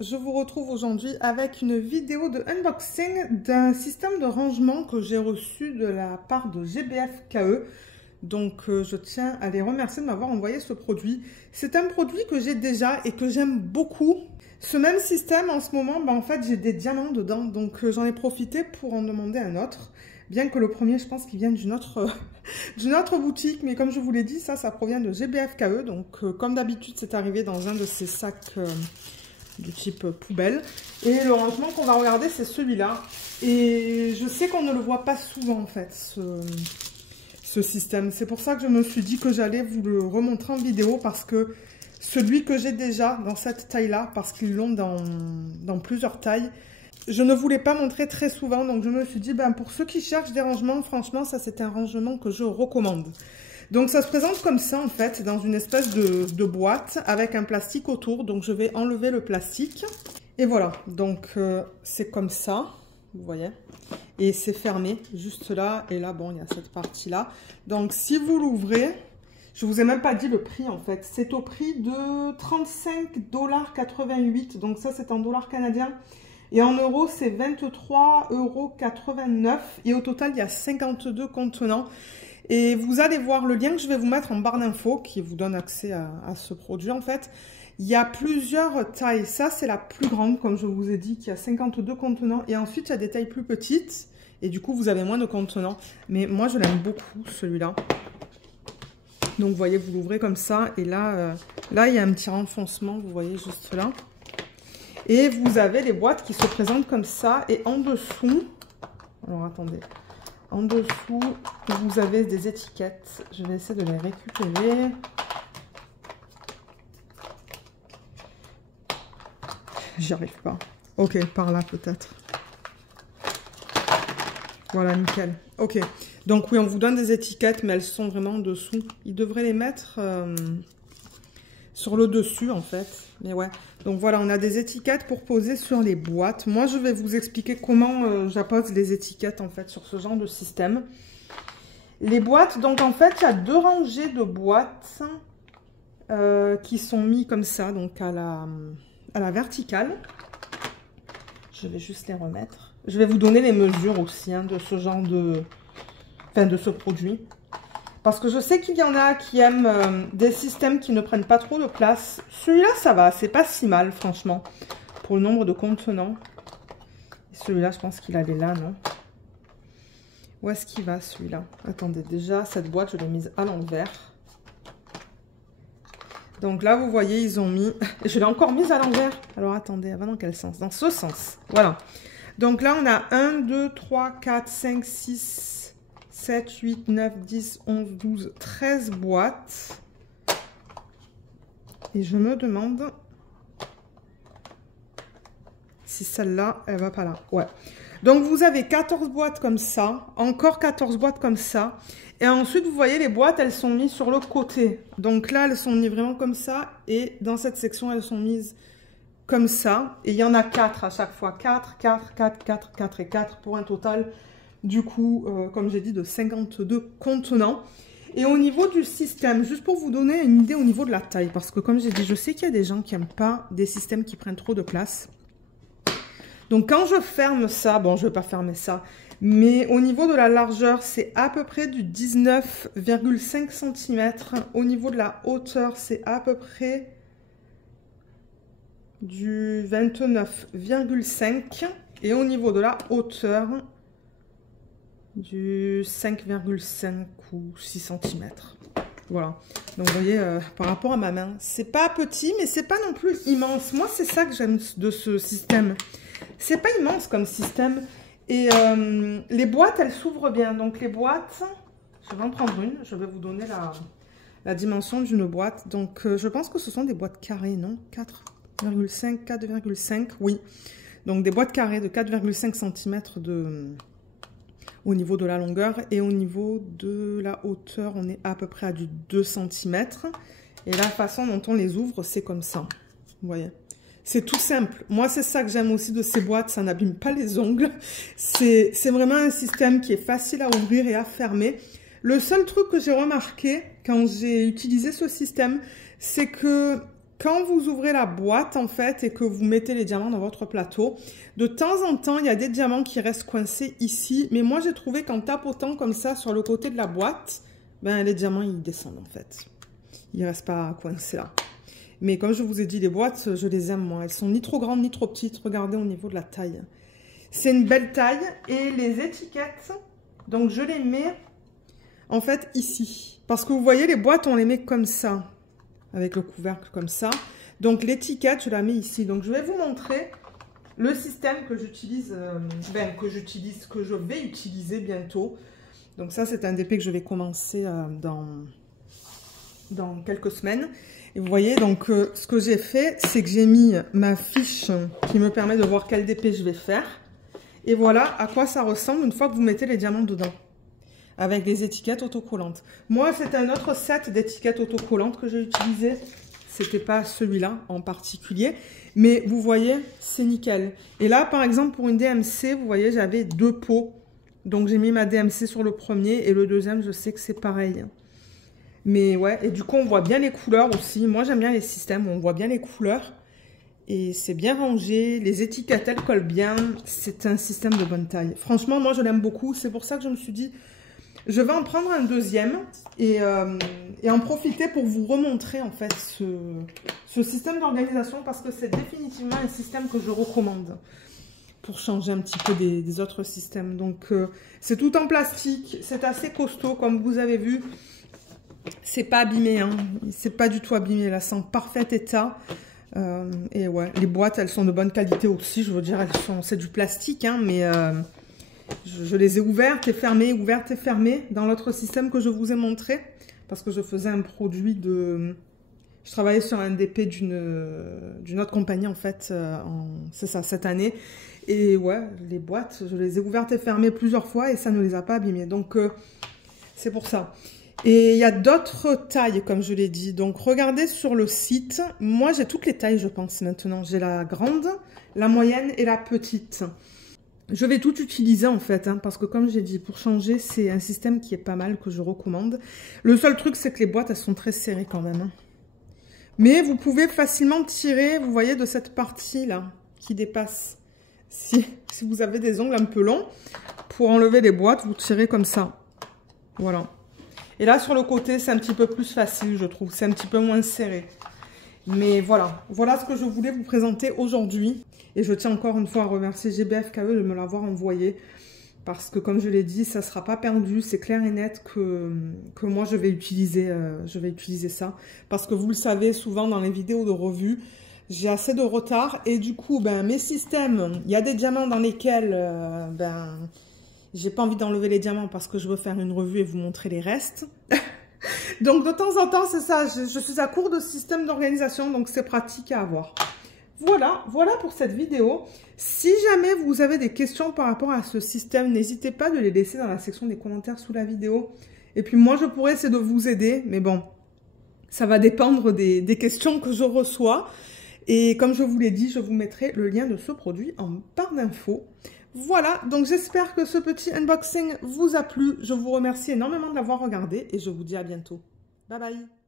je vous retrouve aujourd'hui avec une vidéo de unboxing d'un système de rangement que j'ai reçu de la part de GBFKE. Donc je tiens à les remercier de m'avoir envoyé ce produit. C'est un produit que j'ai déjà et que j'aime beaucoup. Ce même système en ce moment, en fait j'ai des diamants dedans, donc j'en ai profité pour en demander un autre. Bien que le premier, je pense qu'il vient d'une autre boutique, mais comme je vous l'ai dit, ça provient de GBFKE. Donc, comme d'habitude, c'est arrivé dans un de ces sacs du type poubelle. Et le rangement qu'on va regarder, c'est celui-là. Et je sais qu'on ne le voit pas souvent, en fait, ce système. C'est pour ça que je me suis dit que j'allais vous le remontrer en vidéo, parce que celui que j'ai déjà dans cette taille-là, parce qu'ils l'ont dans plusieurs tailles, je ne voulais pas montrer très souvent, donc je me suis dit, pour ceux qui cherchent des rangements, franchement, ça c'est un rangement que je recommande. Donc ça se présente comme ça en fait, dans une espèce de boîte avec un plastique autour. Donc je vais enlever le plastique. Et voilà, donc c'est comme ça, vous voyez. Et c'est fermé, juste là, et là, bon, il y a cette partie-là. Donc si vous l'ouvrez, je vous ai même pas dit le prix en fait. C'est au prix de 35,88 $. Donc ça c'est en dollars canadiens. Et en euros, c'est 23,89 €. Et au total, il y a 52 contenants. Et vous allez voir le lien que je vais vous mettre en barre d'infos qui vous donne accès à ce produit. En fait, il y a plusieurs tailles. Ça, c'est la plus grande, comme je vous ai dit, qui a 52 contenants. Et ensuite, il y a des tailles plus petites. Et du coup, vous avez moins de contenants. Mais moi, je l'aime beaucoup, celui-là. Donc, vous voyez, vous l'ouvrez comme ça. Et là, il y a un petit renfoncement, vous voyez, juste là. Et vous avez les boîtes qui se présentent comme ça. Et en dessous, alors attendez, en dessous, vous avez des étiquettes. Je vais essayer de les récupérer. J'y arrive pas. Ok, par là peut-être. Voilà, nickel. Ok. Donc oui, on vous donne des étiquettes, mais elles sont vraiment en dessous. Ils devraient les mettre sur le dessus, en fait. Mais ouais. Donc voilà, on a des étiquettes pour poser sur les boîtes. Moi, je vais vous expliquer comment j'appose les étiquettes, en fait, sur ce genre de système. Les boîtes, donc en fait, il y a deux rangées de boîtes qui sont mises comme ça, donc à la verticale. Je vais juste les remettre. Je vais vous donner les mesures aussi de ce genre de ce produit. Parce que je sais qu'il y en a qui aiment des systèmes qui ne prennent pas trop de place. Celui-là, ça va, c'est pas si mal, franchement, pour le nombre de contenants. Celui-là, je pense qu'il allait là, non? Où est-ce qu'il va, celui-là? Attendez, déjà, cette boîte, je l'ai mise à l'envers. Donc là, vous voyez, ils ont mis... Je l'ai encore mise à l'envers. Alors, attendez, elle va dans quel sens? Dans ce sens. Voilà. Donc là, on a 1, 2, 3, 4, 5, 6... 7, 8, 9, 10, 11, 12, 13 boîtes. Et je me demande si celle-là, elle va pas là. Ouais. Donc, vous avez 14 boîtes comme ça. Encore 14 boîtes comme ça. Et ensuite, vous voyez, les boîtes, elles sont mises sur le côté. Donc là, elles sont mises vraiment comme ça. Et dans cette section, elles sont mises comme ça. Et il y en a 4 à chaque fois. 4, 4, 4, 4, 4 et 4 pour un total... Du coup, comme j'ai dit, de 52 contenants. Et au niveau du système, juste pour vous donner une idée au niveau de la taille, parce que comme j'ai dit, je sais qu'il y a des gens qui n'aiment pas des systèmes qui prennent trop de place. Donc quand je ferme ça, bon, je ne vais pas fermer ça, mais au niveau de la largeur, c'est à peu près du 19,5 cm. Au niveau de la hauteur, c'est à peu près du 29,5. Et au niveau de la hauteur... du 5,5 ou 6 cm. Voilà. Donc, vous voyez, par rapport à ma main, c'est pas petit, mais c'est pas non plus immense. Moi, c'est ça que j'aime de ce système. C'est pas immense comme système. Et les boîtes, elles s'ouvrent bien. Donc, les boîtes, je vais en prendre une. Je vais vous donner la dimension d'une boîte. Donc, je pense que ce sont des boîtes carrées, non? 4,5, 4,5, oui. Donc, des boîtes carrées de 4,5 cm au niveau de la longueur, et au niveau de la hauteur, on est à peu près à du 2 cm. Et la façon dont on les ouvre, c'est comme ça. Vous voyez? C'est tout simple. Moi, c'est ça que j'aime aussi de ces boîtes. Ça n'abîme pas les ongles. C'est vraiment un système qui est facile à ouvrir et à fermer. Le seul truc que j'ai remarqué quand j'ai utilisé ce système, c'est que quand vous ouvrez la boîte, en fait, et que vous mettez les diamants dans votre plateau, de temps en temps, il y a des diamants qui restent coincés ici. Mais moi, j'ai trouvé qu'en tapotant comme ça sur le côté de la boîte, ben, les diamants, ils descendent, en fait. Ils ne restent pas coincés là. Mais comme je vous ai dit, les boîtes, je les aime, moi. Elles sont ni trop grandes, ni trop petites. Regardez au niveau de la taille. C'est une belle taille. Et les étiquettes, donc je les mets, en fait, ici. Parce que vous voyez, les boîtes, on les met comme ça. Avec le couvercle comme ça. Donc l'étiquette, je la mets ici. Donc je vais vous montrer le système que j'utilise, que je vais utiliser bientôt. Donc ça, c'est un DP que je vais commencer dans quelques semaines. Et vous voyez, donc ce que j'ai fait, c'est que j'ai mis ma fiche qui me permet de voir quel DP je vais faire. Et voilà à quoi ça ressemble une fois que vous mettez les diamants dedans. Avec des étiquettes autocollantes. Moi, c'était un autre set d'étiquettes autocollantes que j'ai utilisé. C'était pas celui-là en particulier. Mais vous voyez, c'est nickel. Et là, par exemple, pour une DMC, vous voyez, j'avais 2 pots. Donc, j'ai mis ma DMC sur le premier. Et le deuxième, je sais que c'est pareil. Mais ouais, et du coup, on voit bien les couleurs aussi. Moi, j'aime bien les systèmes où on voit bien les couleurs. Et c'est bien rangé. Les étiquettes, elles collent bien. C'est un système de bonne taille. Franchement, moi, je l'aime beaucoup. C'est pour ça que je me suis dit... Je vais en prendre un deuxième et en profiter pour vous remontrer en fait ce système d'organisation parce que c'est définitivement un système que je recommande pour changer un petit peu des autres systèmes. Donc c'est tout en plastique, c'est assez costaud comme vous avez vu. C'est pas abîmé, hein. C'est pas du tout abîmé, là c'est en parfait état. Et ouais, les boîtes elles sont de bonne qualité aussi, je veux dire, c'est du plastique, hein, mais... Je les ai ouvertes et fermées dans l'autre système que je vous ai montré. Parce que je faisais un produit de... Je travaillais sur un DP d'une autre compagnie en fait. C'est ça, cette année. Et ouais, les boîtes, je les ai ouvertes et fermées plusieurs fois et ça ne les a pas abîmées. Donc c'est pour ça. Et il y a d'autres tailles comme je l'ai dit. Donc regardez sur le site. Moi j'ai toutes les tailles je pense maintenant. J'ai la grande, la moyenne et la petite. Je vais tout utiliser en fait, hein, parce que comme j'ai dit, pour changer, c'est un système qui est pas mal, que je recommande. Le seul truc, c'est que les boîtes, elles sont très serrées quand même. Hein. Mais vous pouvez facilement tirer, vous voyez, de cette partie-là, qui dépasse. Si vous avez des ongles un peu longs, pour enlever les boîtes, vous tirez comme ça. Voilà. Et là, sur le côté, c'est un petit peu plus facile, je trouve. C'est un petit peu moins serré. Mais voilà, voilà ce que je voulais vous présenter aujourd'hui. Et je tiens encore une fois à remercier GBF KE de me l'avoir envoyé. Parce que comme je l'ai dit, ça ne sera pas perdu. C'est clair et net que moi je vais utiliser ça. Parce que vous le savez, souvent dans les vidéos de revue, j'ai assez de retard. Et du coup, ben, mes systèmes, il y a des diamants dans lesquels j'ai pas envie d'enlever les diamants parce que je veux faire une revue et vous montrer les restes. Donc de temps en temps, c'est ça, je suis à court de système d'organisation, donc c'est pratique à avoir. Voilà pour cette vidéo. Si jamais vous avez des questions par rapport à ce système, n'hésitez pas de les laisser dans la section des commentaires sous la vidéo. Et puis moi, je pourrais essayer de vous aider, mais bon, ça va dépendre des questions que je reçois. Et comme je vous l'ai dit, je vous mettrai le lien de ce produit en barre d'infos. Voilà, donc j'espère que ce petit unboxing vous a plu. Je vous remercie énormément de l'avoir regardé et je vous dis à bientôt. Bye bye!